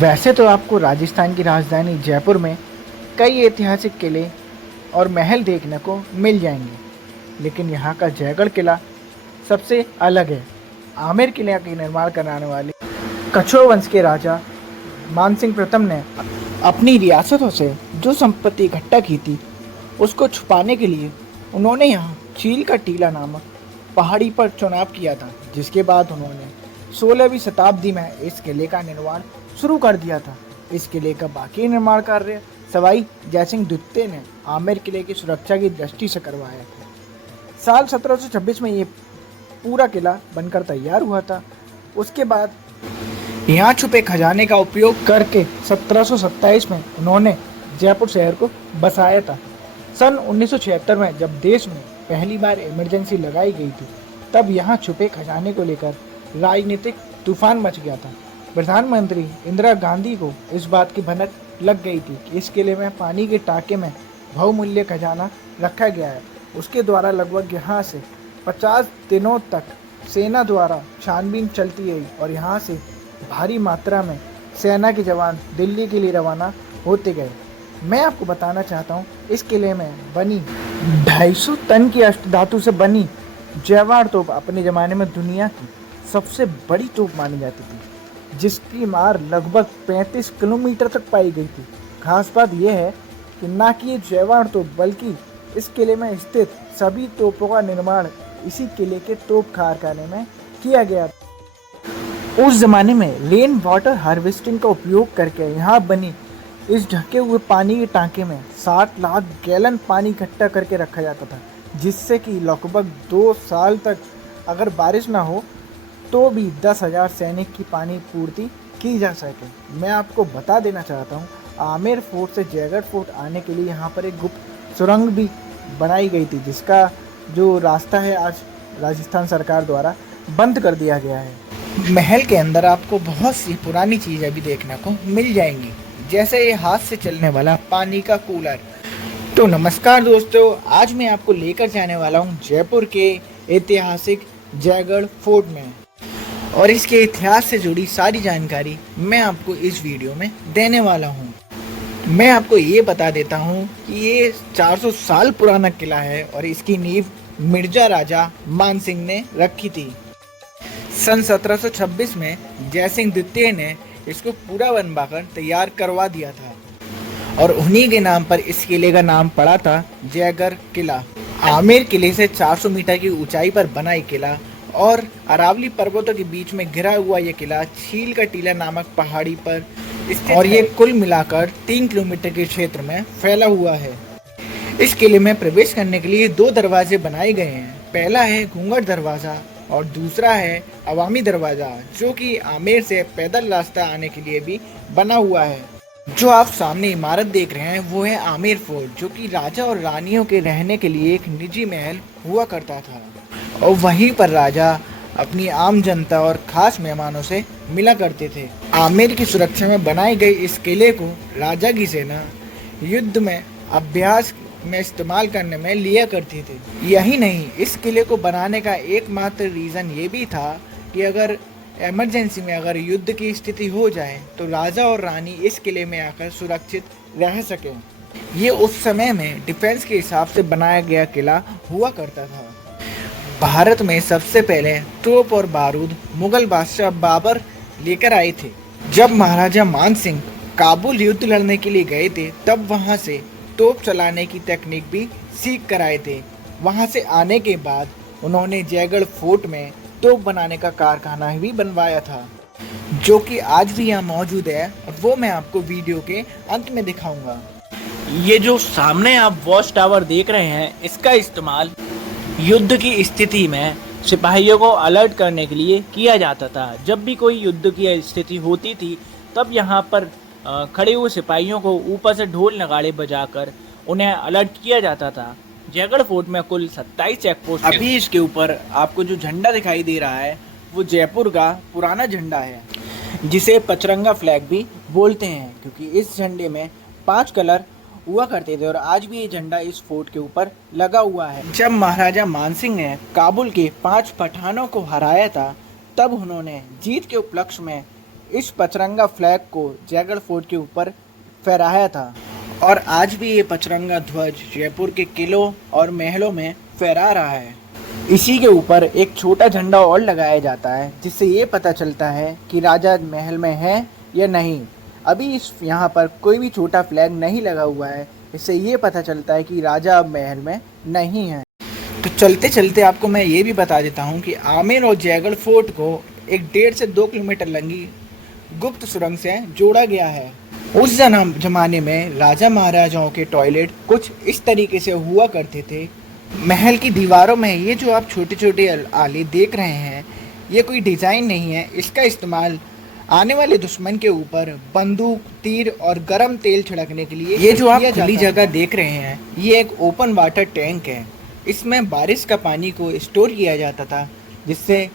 वैसे तो आपको राजस्थान की राजधानी जयपुर में कई ऐतिहासिक किले और महल देखने को मिल जाएंगे, लेकिन यहाँ का जयगढ़ किला सबसे अलग है। आमेर किले का निर्माण कराने वाले कछुआ वंश के राजा मानसिंह प्रथम ने अपनी रियासतों से जो संपत्ति इकट्ठा की थी, उसको छुपाने के लिए उन्होंने यहाँ चील का टीला नामक पहाड़ी पर चुनाव किया था, जिसके बाद उन्होंने 16वीं शताब्दी में इस किले का निर्माण शुरू कर दिया था। इस किले का बाकी निर्माण कार्य सवाई जयसिंह द्वितीय ने आमेर किले की सुरक्षा की दृष्टि से करवाया था। साल 1726 में ये पूरा किला बनकर तैयार हुआ था। उसके बाद यहाँ छुपे खजाने का उपयोग करके 1727 में उन्होंने जयपुर शहर को बसाया था। सन 1976 में जब देश में पहली बार इमरजेंसी लगाई गई थी, तब यहाँ छुपे खजाने को लेकर राजनीतिक तूफान मच गया था। प्रधानमंत्री इंदिरा गांधी को इस बात की भनक लग गई थी कि इस किले में पानी के टाँके में बहुमूल्य खजाना रखा गया है। उसके द्वारा लगभग यहाँ से 50 दिनों तक सेना द्वारा छानबीन चलती रही और यहाँ से भारी मात्रा में सेना के जवान दिल्ली के लिए रवाना होते गए। मैं आपको बताना चाहता हूँ, इस किले में बनी 250 टन की अष्टधातु से बनी जयवाड़ तोप अपने ज़माने में दुनिया की सबसे बड़ी तोप मानी जाती थी, जिसकी मार लगभग 35 किलोमीटर तक पाई गई थी। खास बात यह है कि न कि ये जयवाड़ तोप बल्कि इस किले में स्थित सभी तोपों का निर्माण इसी किले के तोप कारखाने में किया गया। उस जमाने में रेन वाटर हार्वेस्टिंग का उपयोग करके यहाँ बनी इस ढके हुए पानी के टाँके में 60 लाख गैलन पानी इकट्ठा करके रखा जाता था, जिससे कि लगभग 2 साल तक अगर बारिश ना हो तो भी 10,000 सैनिक की पानी पूर्ति की जा सके। मैं आपको बता देना चाहता हूँ, आमेर फोर्ट से जयगढ़ फोर्ट आने के लिए यहाँ पर एक गुप्त सुरंग भी बनाई गई थी, जिसका जो रास्ता है आज राजस्थान सरकार द्वारा बंद कर दिया गया है। महल के अंदर आपको बहुत सी पुरानी चीज़ें भी देखने को मिल जाएंगी, जैसे ये हाथ से चलने वाला पानी का कूलर। तो नमस्कार दोस्तों, आज मैं आपको लेकर जाने वाला हूँ जयपुर के ऐतिहासिक जयगढ़ फोर्ट में, और इसके इतिहास से जुड़ी सारी जानकारी मैं आपको इस वीडियो में देने वाला हूँ। मैं आपको ये बता देता हूँ कि ये 400 साल पुराना किला है और इसकी नींव मिर्जा राजा मानसिंह ने रखी थी। सन 1726 में जयसिंह द्वितीय ने इसको पूरा बनवाकर तैयार करवा दिया था और उन्हीं के नाम पर इस किले का नाम पड़ा था जयगढ़ किला। आमेर किले से 400 मीटर की ऊंचाई पर बना ये किला और अरावली पर्वतों के बीच में घिरा हुआ ये किला चील का टीला नामक पहाड़ी पर स्थित और ये कुल मिलाकर 3 किलोमीटर के क्षेत्र में फैला हुआ है। इस किले में प्रवेश करने के लिए 2 दरवाजे बनाए गए हैं। पहला है घूंघट दरवाज़ा और दूसरा है अवामी दरवाज़ा, जो कि आमेर से पैदल रास्ता आने के लिए भी बना हुआ है। जो आप सामने इमारत देख रहे हैं वो है आमेर फोर्ट, जो कि राजा और रानियों के रहने के लिए एक निजी महल हुआ करता था और वहीं पर राजा अपनी आम जनता और खास मेहमानों से मिला करते थे। आमेर की सुरक्षा में बनाए गए इस किले को राजा की सेना युद्ध में अभ्यास में इस्तेमाल करने में लिया करती थी। यही नहीं, इस किले को बनाने का एकमात्र रीज़न ये भी था कि अगर इमरजेंसी में अगर युद्ध की स्थिति हो जाए तो राजा और रानी इस किले में आकर सुरक्षित रह सकें। ये उस समय में डिफेंस के हिसाब से बनाया गया किला हुआ करता था। भारत में सबसे पहले तोप और बारूद मुगल बादशाह बाबर लेकर आए थे। जब महाराजा मानसिंह काबुल युद्ध लड़ने के लिए गए थे, तब वहाँ से तोप चलाने की तकनीक भी सीख कर आए थे। वहाँ से आने के बाद उन्होंने जयगढ़ फोर्ट में तोप बनाने का कारखाना भी बनवाया था, जो कि आज भी यहाँ मौजूद है और वो मैं आपको वीडियो के अंत में दिखाऊंगा। ये जो सामने आप वॉच टावर देख रहे हैं, इसका इस्तेमाल युद्ध की स्थिति में सिपाहियों को अलर्ट करने के लिए किया जाता था। जब भी कोई युद्ध की स्थिति होती थी, तब यहाँ पर खड़े हुए सिपाहियों को ऊपर से ढोल नगाड़े बजाकर उन्हें अलर्ट किया जाता था। जयगढ़ फोर्ट में कुल 27 चेक पोस्ट। अभी इसके ऊपर आपको जो झंडा दिखाई दे रहा है वो जयपुर का पुराना झंडा है, जिसे पचरंगा फ्लैग भी बोलते हैं, क्योंकि इस झंडे में 5 कलर हुआ करते थे और आज भी ये झंडा इस फोर्ट के ऊपर लगा हुआ है। जब महाराजा मानसिंह ने काबुल के 5 पठानों को हराया था, तब उन्होंने जीत के उपलक्ष्य में इस पचरंगा फ्लैग को जयगढ़ फोर्ट के ऊपर फहराया था और आज भी ये पचरंगा ध्वज जयपुर के किलों और महलों में फहरा रहा है। इसी के ऊपर एक छोटा झंडा और लगाया जाता है जिससे ये पता चलता है कि राजा महल में है या नहीं। अभी इस यहाँ पर कोई भी छोटा फ्लैग नहीं लगा हुआ है, इससे ये पता चलता है कि राजा अब महल में नहीं है। तो चलते चलते आपको मैं ये भी बता देता हूँ कि आमेर और जयगढ़ फोर्ट को एक 1.5 से 2 किलोमीटर लंबी गुप्त सुरंग से जोड़ा गया है। उस जमाने में राजा महाराजाओं के टॉयलेट कुछ इस तरीके से हुआ करते थे। महल की दीवारों में ये जो आप छोटे छोटे आले देख रहे हैं, ये कोई डिज़ाइन नहीं है। इसका इस्तेमाल आने वाले दुश्मन के ऊपर बंदूक, तीर और गर्म तेल छिड़कने के लिए ये जो आप खुली जगह देख रहे हैं, ये एक ओपन वाटर टैंक है। इसमें बारिश का पानी को स्टोर किया जाता था, जिससे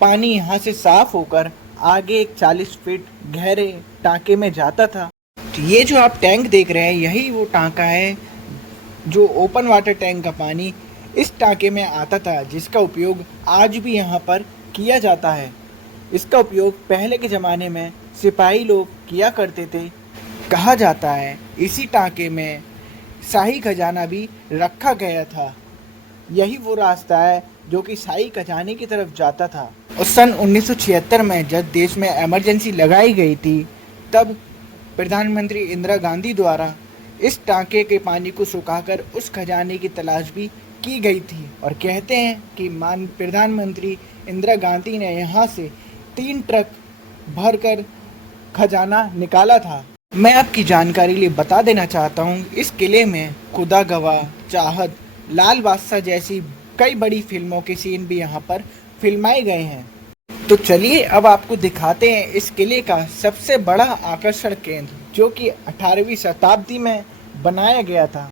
पानी यहाँ से साफ होकर आगे एक 40 फीट गहरे टाँके में जाता था। तो ये जो आप टैंक देख रहे हैं, यही वो टाँका है जो ओपन वाटर टैंक का पानी इस टाँके में आता था, जिसका उपयोग आज भी यहाँ पर किया जाता है। इसका उपयोग पहले के ज़माने में सिपाही लोग किया करते थे। कहा जाता है इसी टाँके में शाही खजाना भी रखा गया था। यही वो रास्ता है जो कि शाही खजाने की तरफ जाता था। और सन 1976 में जब देश में इमरजेंसी लगाई गई थी, तब प्रधानमंत्री इंदिरा गांधी द्वारा इस टाँके के पानी को सुखाकर उस खजाने की तलाश भी की गई थी। और कहते हैं कि प्रधानमंत्री इंदिरा गांधी ने यहाँ से 3 ट्रक भरकर खजाना निकाला था। मैं आपकी जानकारी लिए बता देना चाहता हूँ, इस किले में खुदा गवाह, चाहत, लाल बादशाह जैसी कई बड़ी फिल्मों के सीन भी यहाँ पर फिल्माए गए हैं। तो चलिए अब आपको दिखाते हैं इस किले का सबसे बड़ा आकर्षण केंद्र, जो कि 18वीं शताब्दी में बनाया गया था।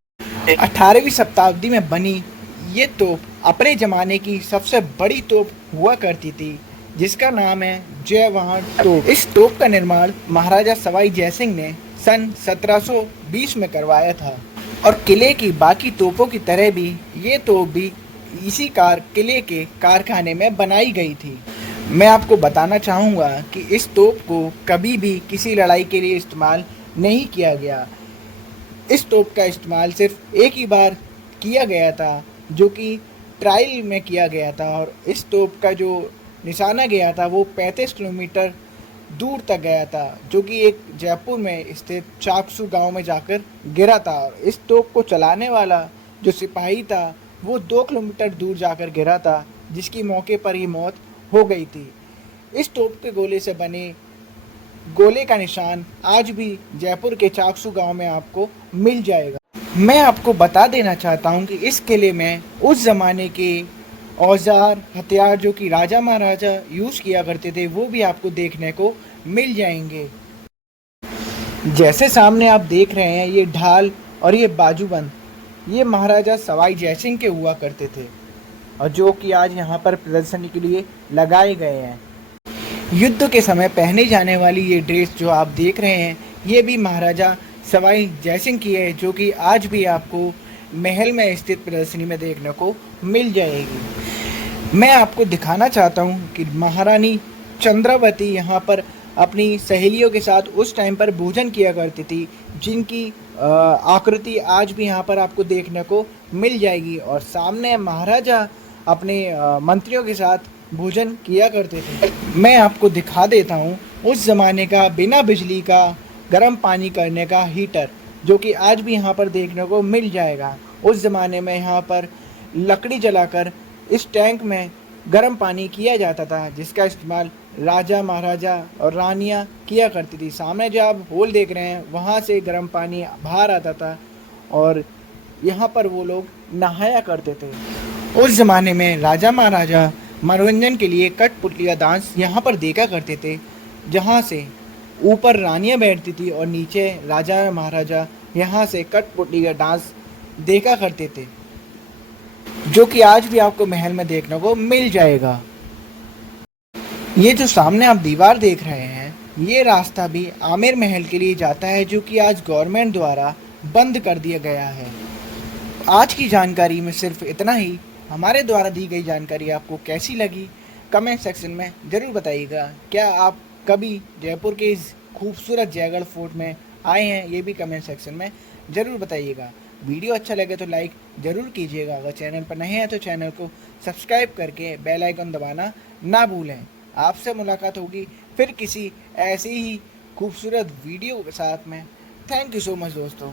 18वीं शताब्दी में बनी ये तोप अपने ज़माने की सबसे बड़ी तोप हुआ करती थी, जिसका नाम है जयवाहन तोप। इस तोप का निर्माण महाराजा सवाई जयसिंह ने सन 1720 में करवाया था। और किले की बाकी तोपों की तरह भी ये तोप भी इसी किले के कारखाने में बनाई गई थी। मैं आपको बताना चाहूँगा कि इस तोप को कभी भी किसी लड़ाई के लिए इस्तेमाल नहीं किया गया। इस तोप का इस्तेमाल सिर्फ एक ही बार किया गया था, जो कि ट्रायल में किया गया था। और इस तोप का जो निशाना गया था वो 35 किलोमीटर दूर तक गया था, जो कि एक जयपुर में स्थित चाकसू गांव में जाकर गिरा था। और इस तोप को चलाने वाला जो सिपाही था वो 2 किलोमीटर दूर जाकर गिरा था, जिसकी मौके पर ही मौत हो गई थी। इस तोप के गोले से बने गोले का निशान आज भी जयपुर के चाकसू गांव में आपको मिल जाएगा। मैं आपको बता देना चाहता हूं कि इस किले में उस ज़माने के औजार, हथियार जो कि राजा महाराजा यूज़ किया करते थे, वो भी आपको देखने को मिल जाएंगे। जैसे सामने आप देख रहे हैं, ये ढाल और ये बाजूबंद, ये महाराजा सवाई जयसिंह के हुआ करते थे, और जो कि आज यहाँ पर प्रदर्शनी के लिए लगाए गए हैं। युद्ध के समय पहने जाने वाली ये ड्रेस जो आप देख रहे हैं, ये भी महाराजा सवाई जयसिंह की है, जो कि आज भी आपको महल में स्थित प्रदर्शनी में देखने को मिल जाएगी। मैं आपको दिखाना चाहता हूँ कि महारानी चंद्रावती यहाँ पर अपनी सहेलियों के साथ उस टाइम पर भोजन किया करती थी, जिनकी आकृति आज भी यहाँ पर आपको देखने को मिल जाएगी। और सामने महाराजा अपने मंत्रियों के साथ भोजन किया करते थे। मैं आपको दिखा देता हूँ उस ज़माने का बिना बिजली का गर्म पानी करने का हीटर, जो कि आज भी यहाँ पर देखने को मिल जाएगा। उस ज़माने में यहाँ पर लकड़ी जलाकर इस टैंक में गर्म पानी किया जाता था, जिसका इस्तेमाल राजा, महाराजा और रानियाँ किया करती थी। सामने जो आप होल देख रहे हैं, वहाँ से गर्म पानी बाहर आता था और यहाँ पर वो लोग नहाया करते थे। उस ज़माने में राजा महाराजा मनोरंजन के लिए कठपुतलिया डांस यहाँ पर देखा करते थे, जहाँ से ऊपर रानियाँ बैठती थी और नीचे राजा महाराजा यहाँ से कठपुतलिया डांस देखा करते थे, जो कि आज भी आपको महल में देखने को मिल जाएगा। ये जो सामने आप दीवार देख रहे हैं, ये रास्ता भी आमेर महल के लिए जाता है, जो कि आज गवर्नमेंट द्वारा बंद कर दिया गया है। आज की जानकारी में सिर्फ इतना ही। हमारे द्वारा दी गई जानकारी आपको कैसी लगी, कमेंट सेक्शन में ज़रूर बताइएगा। क्या आप कभी जयपुर के इस खूबसूरत जयगढ़ फोर्ट में आए हैं, ये भी कमेंट सेक्शन में ज़रूर बताइएगा। वीडियो अच्छा लगे तो लाइक ज़रूर कीजिएगा। अगर चैनल पर नए हैं तो चैनल को सब्सक्राइब करके बेल आइकन दबाना ना भूलें। आपसे मुलाकात होगी फिर किसी ऐसी ही खूबसूरत वीडियो के साथ में। थैंक यू सो मच दोस्तों।